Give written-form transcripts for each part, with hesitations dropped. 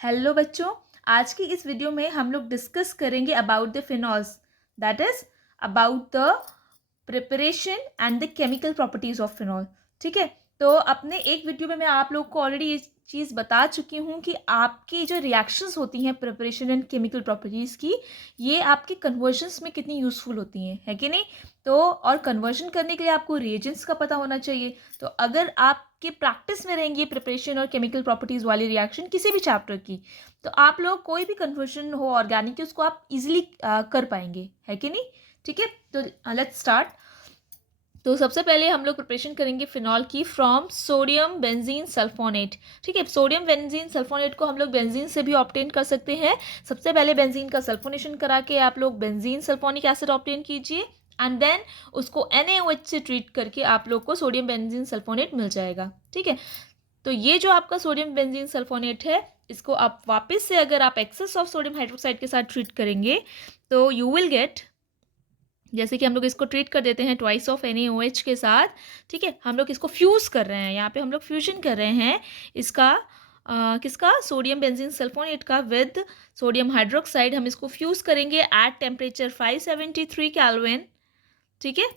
Hello बच्चों, आज की इस वीडियो में हम लोग डिस्कस करेंगे about the phenols, that is about the preparation and the chemical properties of phenol. ठीक है, तो अपने एक वीडियो में मैं आप लोग को ऑलरेडी ये चीज़ बता चुकी हूँ कि आपकी जो रिएक्शंस होती हैं प्रिपरेशन एंड केमिकल प्रॉपर्टीज़ की, ये आपके कन्वर्जन्स में कितनी यूज़फुल होती हैं, है कि नहीं। तो और कन्वर्जन करने के लिए आपको रिएजेंट्स का पता होना चाहिए। तो अगर आपके प्रैक्टिस में रहेंगी प्रिपरेशन और केमिकल प्रॉपर्टीज़ वाली रिएक्शन किसी भी चैप्टर की, तो आप लोग कोई भी कन्वर्जन हो ऑर्गेनिक की उसको आप इजीली कर पाएंगे, है कि नहीं। ठीक है, तो लेट्स स्टार्ट। तो सबसे पहले हम लोग प्रिपरेशन करेंगे फिनॉल की फ्रॉम सोडियम बेंजीन सल्फोनेट। ठीक है, सोडियम बेंजीन सल्फोनेट को हम लोग बेंजीन से भी ऑब्टेन कर सकते हैं। सबसे पहले बेंजीन का सल्फोनेशन करा के आप लोग बेंजीन सल्फोनिक एसिड ऑब्टेन कीजिए एंड देन उसको NaOH से ट्रीट करके आप लोग को सोडियम बेंजीन सल्फोनेट मिल जाएगा। ठीक है, तो ये जो आपका सोडियम बेंजीन सल्फोनेट है, इसको आप वापस से अगर आप एक्सेस ऑफ सोडियम हाइड्रोक्साइड के साथ ट्रीट करेंगे तो यू विल गेट, जैसे कि हम लोग इसको ट्रीट कर देते हैं ट्वाइस ऑफ NaOH के साथ। ठीक है, हम लोग इसको फ्यूज़ कर रहे हैं, यहाँ पे हम लोग फ्यूजन कर रहे हैं इसका किसका, सोडियम बेंजीन सल्फोनेट का विद सोडियम हाइड्रोक्साइड। हम इसको फ्यूज़ करेंगे एट टेम्परेचर 573 केल्विन। ठीक है,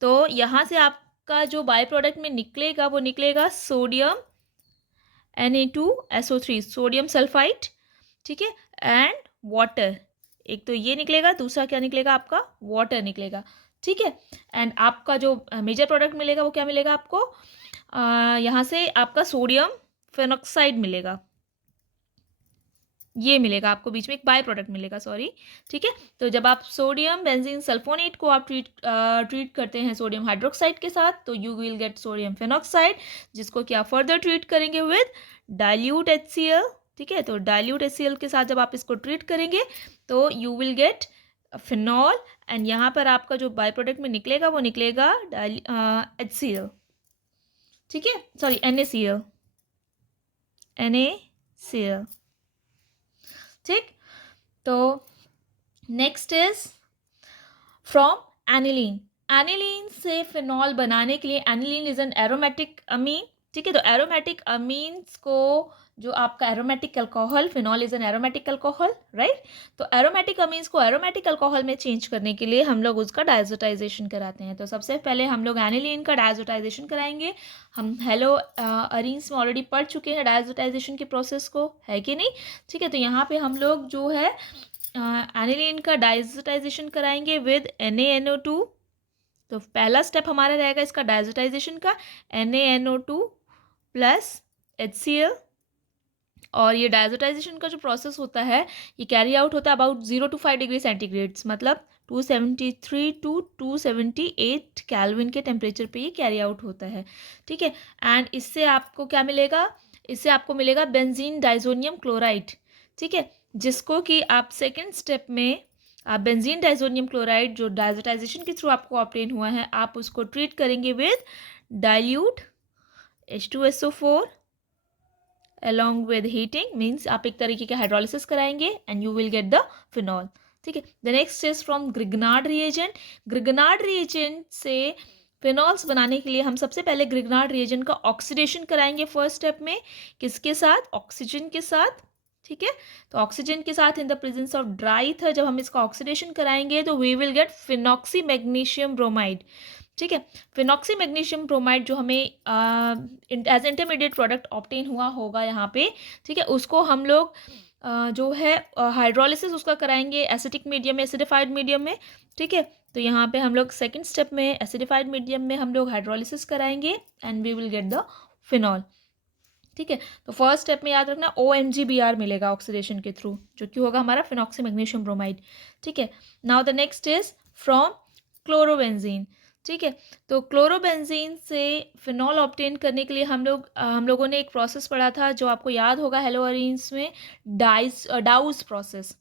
तो यहाँ से आपका जो बाय प्रोडक्ट में निकलेगा वो निकलेगा सोडियम Na2SO3, सोडियम सल्फाइड। ठीक है, एंड वाटर। एक तो ये निकलेगा, दूसरा क्या निकलेगा आपका, वाटर निकलेगा। ठीक है, एंड आपका जो मेजर प्रोडक्ट मिलेगा वो क्या मिलेगा आपको, यहाँ से आपका सोडियम फेनॉक्साइड मिलेगा, ये मिलेगा आपको, बीच में एक बाय प्रोडक्ट मिलेगा, सॉरी। ठीक है, तो जब आप सोडियम बेंजीन सल्फोनेट को आप ट्रीट करते हैं सोडियम हाइड्रोक्साइड के साथ, तो you will gate sodium phenoxide, जिसको क्या फर्दर ट्रीट करेंगे विद डाइल्यूट HCl। ठीक है, तो डाइल्यूट HCl के साथ जब आप इसको ट्रीट करेंगे तो you will gate phenol, and यहाँ पर आपका जो बाय प्रोडक्ट में निकलेगा वो निकलेगा HCl। ठीक है, सॉरी NaCl। ठीक, तो next is from aniline. Aniline से फिनॉल बनाने के लिए, एनिलीन इज एन एरोमेटिक अमीन। ठीक है, तो एरोमेटिक अमीन्स को, जो आपका aromatic alcohol, phenol is an aromatic alcohol, right. तो एरोमेटिक अमीन्स को एरोमेटिक अल्कोहल में चेंज करने के लिए हम लोग उसका डायजोटाइजेशन कराते हैं। तो सबसे पहले हम लोग एनिलीन का डायजोटाइजेशन कराएंगे। हम हेलो अरीन्स में ऑलरेडी पढ़ चुके हैं डायजोटाइजेशन के प्रोसेस को, है कि नहीं। ठीक है, तो यहाँ पे हम लोग जो है एनिलीन का डायजोटाइजेशन कराएंगे विद NaNO2। तो पहला स्टेप हमारा रहेगा इसका डायजोटाइजेशन का, NaNO2 प्लस HCl। और ये डायजोटाइजेशन का जो प्रोसेस होता है ये कैरी आउट होता है अबाउट 0 to 5 डिग्री सेंटीग्रेड्स, मतलब 273 to 278 कैल्विन के टेम्परेचर पे ये कैरी आउट होता है। ठीक है, एंड इससे आपको क्या मिलेगा, इससे आपको मिलेगा बेंजीन डाइजोनियम क्लोराइड। ठीक है, जिसको कि आप सेकेंड स्टेप में आप बेंजीन डाइजोनियम क्लोराइड जो डायजोटाइजेशन के थ्रू आपको ऑब्टेन हुआ है, आप उसको ट्रीट करेंगे with dilute H2SO4 along with heating, means आप एक तरीके के हाइड्रोलिसिस कराएंगे and you will get the phenol. ठीक है, the next is from Grignard reagent. Grignard reagent से फिनॉल्स बनाने के लिए हम सबसे पहले ग्रिग्नार्ड रिएजेंट का ऑक्सीडेशन कराएंगे फर्स्ट स्टेप में, किसके साथ, ऑक्सीजन के साथ। ठीक है, तो ऑक्सीजन के साथ in the presence of dry ether जब हम इसका ऑक्सीडेशन कराएंगे तो we will get phenoxy magnesium bromide. ठीक है, फिनॉक्सी मैग्नीशियम ब्रोमाइड जो हमें एज इंटरमीडिएट प्रोडक्ट ऑब्टेन हुआ होगा यहाँ पे। ठीक है, उसको हम लोग जो है हाइड्रोलिसिस उसका कराएंगे एसिडिक मीडियम में, एसिडिफाइड मीडियम में। ठीक है, तो यहाँ पे हम लोग सेकेंड स्टेप में एसिडिफाइड मीडियम में हम लोग हाइड्रोलिसिस कराएंगे and we will get the phenol. ठीक है, तो फर्स्ट स्टेप में याद रखना OMgBr मिलेगा ऑक्सीडेशन के थ्रू, जो कि होगा हमारा फिनॉक्सी मैग्नीशियम ब्रोमाइड। ठीक है, now the next is from chlorobenzene. ठीक है, तो क्लोरोबेंजीन से फिनॉल ऑब्टेन करने के लिए हम लोगों ने एक प्रोसेस पढ़ा था जो आपको याद होगा हेलो अरीन्स में, डाउज प्रोसेस।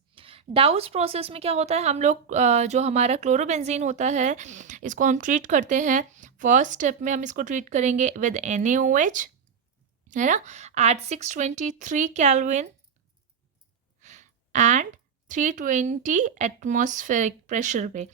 डाउज प्रोसेस में क्या होता है, हम लोग जो हमारा क्लोरोबेंजीन होता है इसको हम ट्रीट करते हैं। फर्स्ट स्टेप में हम इसको ट्रीट करेंगे विद NaOH, है ना, at 623 kelvin and 320 atmospheric pressure पे।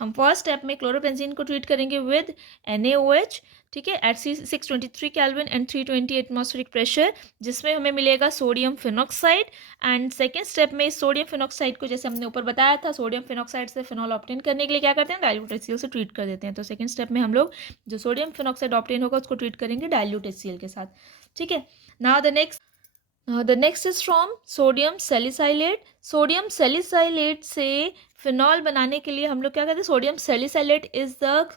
हम फर्स्ट स्टेप में क्लोरोबेंजीन को ट्रीट करेंगे विद NaOH। ठीक है, at 623 kelvin and 320 atmospheric pressure, जिसमें हमें मिलेगा sodium phenoxide. And second step में इस सोडियम फिनॉक्साइड को, जैसे हमने ऊपर बताया था, सोडियम फिनॉक्साइड से फिनॉल ऑब्टेन करने के लिए क्या करते हैं, डाइल्यूट HCl से ट्रीट कर देते हैं। तो सेकेंड स्टेप में हम लोग जो सोडियम फिनॉक्साइड ऑब्टेन होगा उसको ट्रीट करेंगे डाइल्यूट HCl के साथ। ठीक है, now the next is from sodium salicylate. Sodium salicylate से फिनॉल बनाने के लिए हम लोग क्या करते हैं, sodium salicylate is the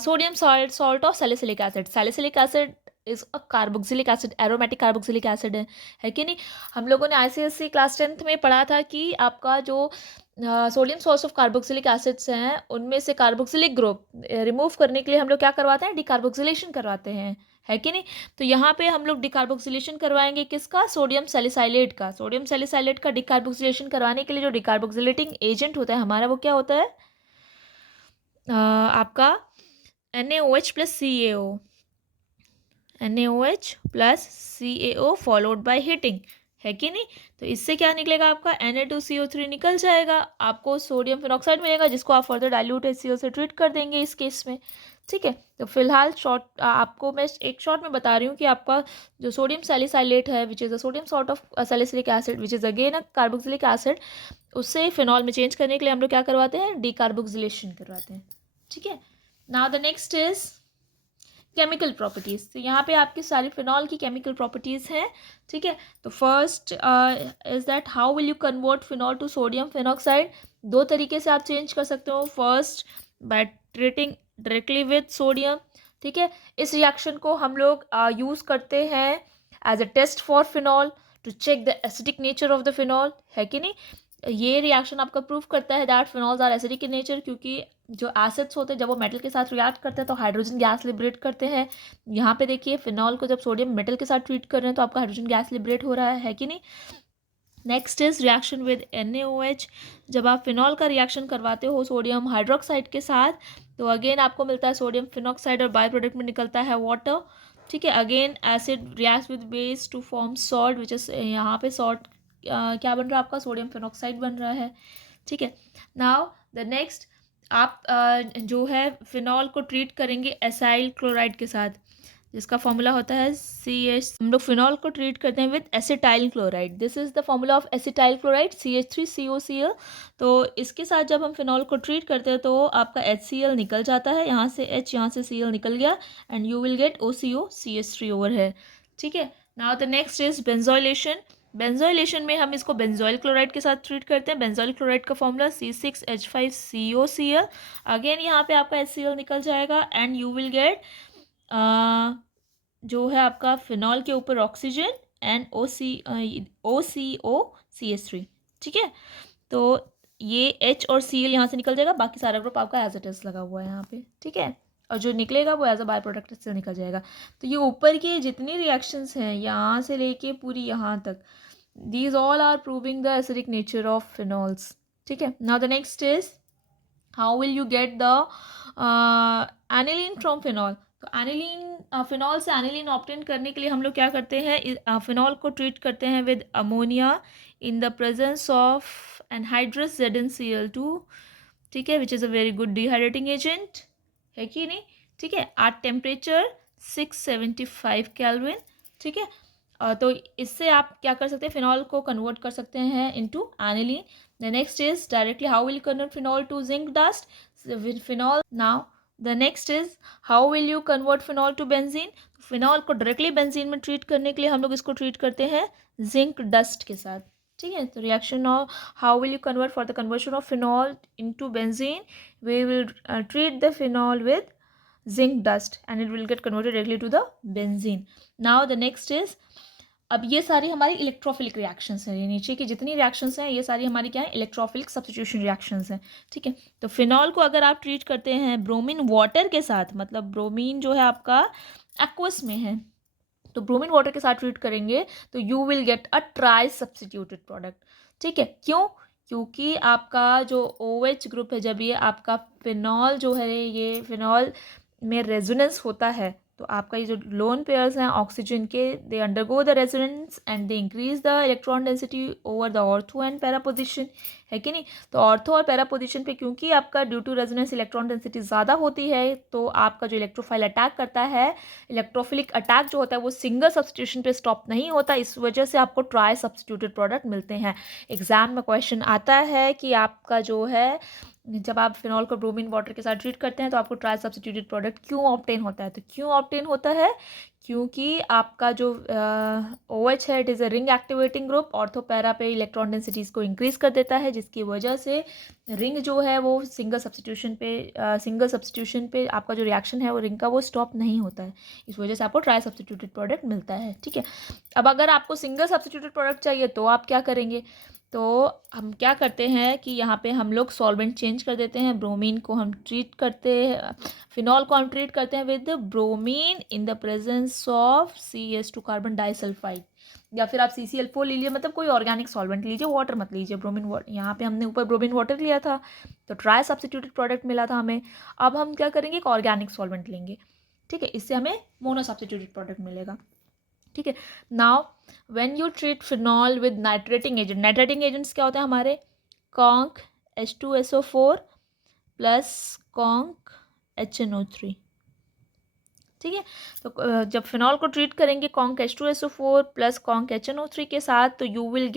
sodium salt of salicylic acid. Salicylic acid is a carboxylic acid, aromatic carboxylic acid है कि नहीं। हम लोगों ने ICSE क्लास 10th में पढ़ा था कि आपका जो sodium source of carboxylic acids हैं उनमें से कार्बोक्सिलिक ग्रुप रिमूव करने के लिए हम लोग क्या करवाते हैं, डिकार्बोक्सिलेशन करवाते हैं, है कि नहीं। तो यहाँ पे हम लोग डिकार्बोक्सिलेशन करवाएंगे किसका, सोडियम सैलिसाइलेट का। सोडियम सैलिसाइलेट का डिकार्बोक्सिलेशन करवाने के लिए जो डिकार्बोक्सिलेटिंग एजेंट होता है हमारा, वो क्या होता है, आपका NaOH plus CaO, NaOH plus CaO followed by heating, है कि नहीं। तो इससे क्या निकलेगा, आपका Na2CO3 निकल जाएगा, आपको सोडियम फिनॉक्साइड मिलेगा, जिसको आप फर्दर डाइल्यूट HCl से ट्रीट कर देंगे इस केस में। ठीक है, तो फिलहाल आपको मैं एक शॉर्ट में बता रही हूँ कि आपका जो सोडियम सैलिसाइलेट है, which is a sodium salt of salicylic acid which is again a carboxylic acid, उससे फिनॉल में चेंज करने के लिए हम लोग क्या करवाते हैं, डिकार्बोक्सिलेशन करवाते हैं। ठीक है, now the next is chemical properties. तो यहाँ पे आपकी सारी फिनॉल की केमिकल प्रॉपर्टीज़ हैं। ठीक है, तो first is that how will you convert phenol to sodium phenoxide. दो तरीके से आप चेंज कर सकते हो, first by treating directly with sodium. ठीक है, इस रिएक्शन को हम लोग यूज़ करते हैं as a test for phenol to check the acidic nature of the phenol, है कि नहीं। ये रिएक्शन आपका प्रूव करता है that phenols are acidic in nature, क्योंकि जो एसिड्स होते हैं जब वो मेटल के साथ रिएक्ट करते हैं तो हाइड्रोजन गैस लिबरेट करते हैं। यहाँ पे देखिए फिनॉल को जब सोडियम मेटल के साथ ट्रीट कर रहे हैं तो आपका हाइड्रोजन गैस लिबरेट हो रहा है कि नहीं। Next is reaction with NaOH। जब आप फिनॉल का रिएक्शन करवाते हो सोडियम हाइड्रोक्साइड के साथ तो अगेन आपको मिलता है सोडियम फिनॉक्साइड और बाय प्रोडक्ट में निकलता है वाटर। ठीक है, again acid react with base to form salt which is, यहाँ पे सॉल्ट क्या बन रहा है आपका, सोडियम फिनॉक्साइड बन रहा है। ठीक है, नाउ द नेक्स्ट आप जो है फिनॉल को ट्रीट करेंगे एसाइल क्लोराइड के साथ, जिसका फॉर्मूला होता है CH। हम लोग फिनॉल को ट्रीट करते हैं with acetyl chloride, this is the formula of acetyl chloride CH3COCl। तो इसके साथ जब हम फिनॉल को ट्रीट करते हैं तो आपका HCl निकल जाता है, यहाँ से H, यहाँ से Cl निकल गया, and you will gate OCO CH3 over है। ठीक है, now the next is benzoylation. Benzoylation में हम इसको बेंजोइल क्लोराइड के साथ ट्रीट करते हैं। बेंजोइल क्लोराइड का फॉर्मूला C6H5COCl, अगेन यहाँ पे आपका HCl निकल जाएगा एंड यू विल गेट जो है आपका फिनॉल के ऊपर ऑक्सीजन एंड OCO CH3। ठीक है, तो ये H और Cl यहाँ से निकल जाएगा, बाकी सारा ग्रुप आपका एज इट इज लगा हुआ है यहाँ पे। ठीक है, और जो निकलेगा वो एज अ बाय प्रोडक्ट से निकल जाएगा। तो ये ऊपर के जितनी रिएक्शंस हैं यहाँ से लेके पूरी यहाँ तक, these all are proving the acidic nature of phenols. ठीक है, now the next is how will you get the aniline from phenol। तो एनिलीन फिनॉल से एनिलीन ऑब्टेन करने के लिए हम लोग क्या करते हैं, फिनॉल को ट्रीट करते हैं with ammonia in the presence of anhydrous ZnCl2। ठीक है, which is a very good dehydrating agent, है कि नहीं। ठीक है, एट टेम्परेचर 675 केल्विन। ठीक है, तो इससे आप क्या कर सकते हैं, फिनॉल को कन्वर्ट कर सकते हैं into aniline. The next is directly how will convert phenol to zinc dust with phenol. Now the next is how will you convert phenol to benzene. Phenol को डायरेक्टली बेंजीन में treat करने के लिए हम लोग इसको ट्रीट करते हैं जिंक डस्ट के साथ। ठीक है, तो reaction of how will you convert for the conversion of phenol into benzene, we will treat the phenol with zinc dust and it will get converted directly to the benzene. Now the next is, अब ये सारी हमारी electrophilic reactions हैं, ये नीचे की जितनी reactions हैं ये सारी हमारी क्या है, इलेक्ट्रोफिलिक सब्स्टिट्यूशन रिएक्शंस हैं। ठीक है, तो फिनॉल को अगर आप ट्रीट करते हैं ब्रोमीन वाटर के साथ, मतलब ब्रोमीन जो है आपका एक्वस में है, तो ब्रोमीन वाटर के साथ ट्रीट करेंगे तो you will get a try substituted product. ठीक है, क्यों, क्योंकि आपका जो OH ग्रुप है, जब ये आपका फिनॉल जो है, ये फिनॉल में रेजोनेंस होता है तो आपका ये जो लोन पेयर्स हैं ऑक्सीजन के, they undergo the resonance and they increase the electron density over the ortho and para position, है कि नहीं। तो ऑर्थो और पैरा पोजिशन पे क्योंकि आपका due to resonance electron density ज़्यादा होती है, तो आपका जो इलेक्ट्रोफाइल अटैक करता है, इलेक्ट्रोफिलिक अटैक जो होता है वो सिंगल सब्सटीट्यूशन पे स्टॉप नहीं होता, इस वजह से आपको ट्राई सब्सटीट्यूटेड प्रोडक्ट मिलते हैं। एग्जाम में क्वेश्चन आता है कि आपका जो है जब आप फिनॉल को ब्रोमीन वाटर के साथ ट्रीट करते हैं तो आपको ट्राई सब्सटीट्यूटेड प्रोडक्ट क्यों ऑब्टेन होता है, तो क्यों ऑब्टेन होता है, क्योंकि आपका जो OH है, it is a ring activating group, ortho para पे इलेक्ट्रॉन डेंसिटीज़ को इंक्रीज़ कर देता है, जिसकी वजह से रिंग जो है वो सिंगल सब्सटीट्यूशन पे आपका जो रिएक्शन है वो रिंग का वो स्टॉप नहीं होता है, इस वजह से आपको ट्राई सब्सटीट्यूटेड प्रोडक्ट मिलता है, ठीक है। अब अगर आपको सिंगल सब्सटीट्यूटेड प्रोडक्ट चाहिए तो आप क्या करेंगे, तो हम क्या करते हैं कि यहाँ पे हम लोग सॉल्वेंट चेंज कर देते हैं, ब्रोमीन को हम ट्रीट करते हैं, फिनॉल को हम ट्रीट करते हैं with bromine in the presence of CH2 carbon disulphide, या फिर आप CCl4 लीजिए, मतलब कोई ऑर्गेनिक सॉल्वेंट लीजिए, वाटर मत लीजिए, ब्रोमीन वाटर, यहाँ पे हमने ऊपर ब्रोमीन वाटर लिया था तो ट्राई सब्सटीट्यूटेड प्रोडक्ट मिला था हमें। अब हम क्या करेंगे, एक ऑर्गेनिक सॉल्वेंट लेंगे, ठीक है, इससे हमें मोनो सब्सटीट्यूटेड प्रोडक्ट मिलेगा, ठीक है। Now when you treat phenol with nitrating agent, nitrating agents क्या होते हैं हमारे, conc H2SO4 plus conc HNO3, ठीक है। तो जब फिनॉल को ट्रीट करेंगे conc H2SO4 plus conc HNO3 के साथ, तो you will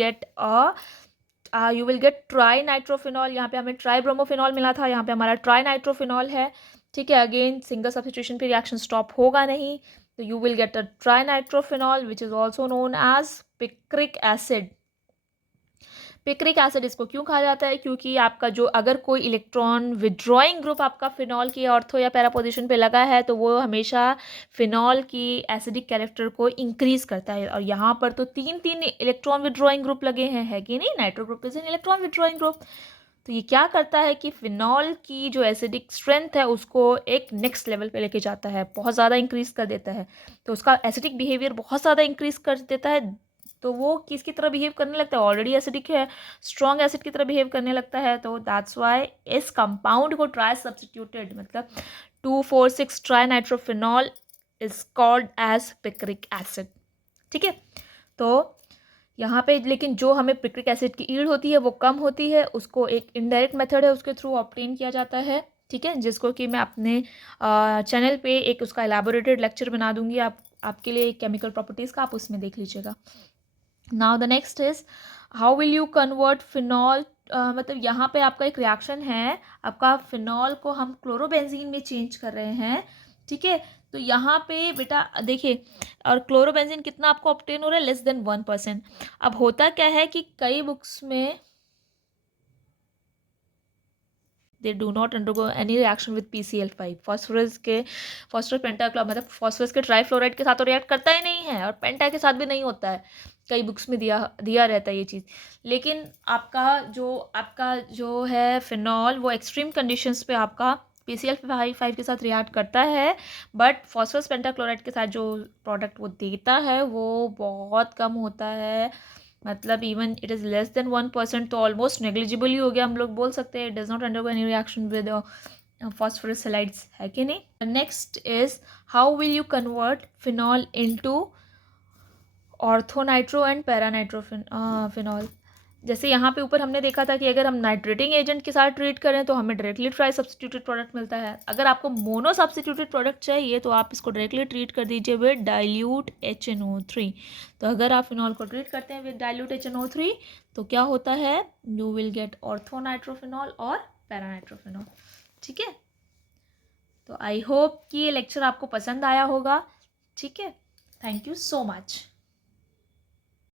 gate try nitrophenol, यहाँ पे हमें ट्राई ब्रोमोफिनॉल मिला था, यहाँ पे हमारा ट्राई नाइट्रोफिनॉल है, ठीक है। अगेन सिंगल सब्स्टिट्यूशन पे रिएक्शन स्टॉप होगा नहीं, तो you will get a trinitrophenol which is also known as picric acid. Picric acid इसको क्यों कहा जाता है, क्योंकि आपका जो अगर कोई इलेक्ट्रॉन विड्रॉइंग ग्रुप आपका फिनॉल की ऑर्थो या पैरा पोजीशन पे लगा है तो वो हमेशा फिनॉल की एसिडिक कैरेक्टर को इंक्रीज करता है, और यहाँ पर तो तीन इलेक्ट्रॉन विड्रॉइंग ग्रुप लगे हैं, है कि नहीं, nitro group is an electron withdrawing group. तो ये क्या करता है कि फिनॉल की जो एसिडिक स्ट्रेंथ है उसको एक नेक्स्ट लेवल पे लेके जाता है, बहुत ज़्यादा इंक्रीज कर देता है, तो उसका एसिडिक बिहेवियर बहुत ज़्यादा इंक्रीज कर देता है, तो वो किसकी तरह बिहेव करने लगता है, ऑलरेडी एसिडिक है, स्ट्रॉन्ग एसिड की तरह बिहेव करने लगता है। तो दैट्स वाई इस कंपाउंड को ट्राई सब्सटीट्यूटेड, मतलब 2,4,6 trinitrophenol is called as picric acid, ठीक है। तो यहाँ पे लेकिन जो हमें पिक्रिक एसिड की ईल्ड होती है वो कम होती है, उसको एक इनडायरेक्ट मेथड है उसके थ्रू ऑब्टेन किया जाता है, ठीक है, जिसको कि मैं अपने चैनल पे एक उसका एलैबोरेटेड लेक्चर बना दूंगी आपके लिए केमिकल प्रॉपर्टीज़ का, आप उसमें देख लीजिएगा। Now the next is how will you convert phenol, मतलब यहाँ पे आपका एक रिएक्शन है, आपका फिनॉल को हम क्लोरोबेंजीन में चेंज कर रहे हैं, ठीक है। तो यहाँ पे बेटा देखिए, और क्लोरोबेंजीन कितना आपको ऑब्टेन हो रहा है, लेस देन 1%। अब होता क्या है कि कई बुक्स में they do not undergo any reaction with PCl5, phosphorus pentachloride, मतलब फॉस्फोरस के ट्राईफ्लोराइड के साथ तो रिएक्ट करता ही नहीं है, और पेंटा के साथ भी नहीं होता है, कई बुक्स में दिया रहता है ये चीज़। लेकिन आपका जो है फिनॉल वो एक्सट्रीम कंडीशंस पे आपका PCl5 के साथ रिएक्ट करता है, बट फॉस्फोरस पेंटाक्लोराइड के साथ जो प्रोडक्ट वो देता है वो बहुत कम होता है, मतलब even it is less than 1%, तो ऑलमोस्ट नेग्लिजिबल ही हो गया, हम लोग बोल सकते हैं it does not undergo any reaction with phosphorus halides, है कि नहीं। Next is how will you convert phenol into orthonitro and paranitrophenol. जैसे यहाँ पे ऊपर हमने देखा था कि अगर हम नाइट्रेटिंग एजेंट के साथ ट्रीट करें तो हमें डायरेक्टली ट्राई सब्सटीट्यूटेड प्रोडक्ट मिलता है, अगर आपको मोनो सब्सटीट्यूटेड प्रोडक्ट चाहिए तो आप इसको डायरेक्टली ट्रीट कर दीजिए विद डाइल्यूट HNO3। तो अगर आप फिनॉल को ट्रीट करते हैं विद डाइल्यूट HNO3 तो क्या होता है, यू विल गेट ऑर्थोनाइट्रोफिनॉल और पैरानाइट्रोफिनॉल, ठीक है। तो आई होप कि ये लेक्चर आपको पसंद आया होगा, ठीक है। Thank you so much.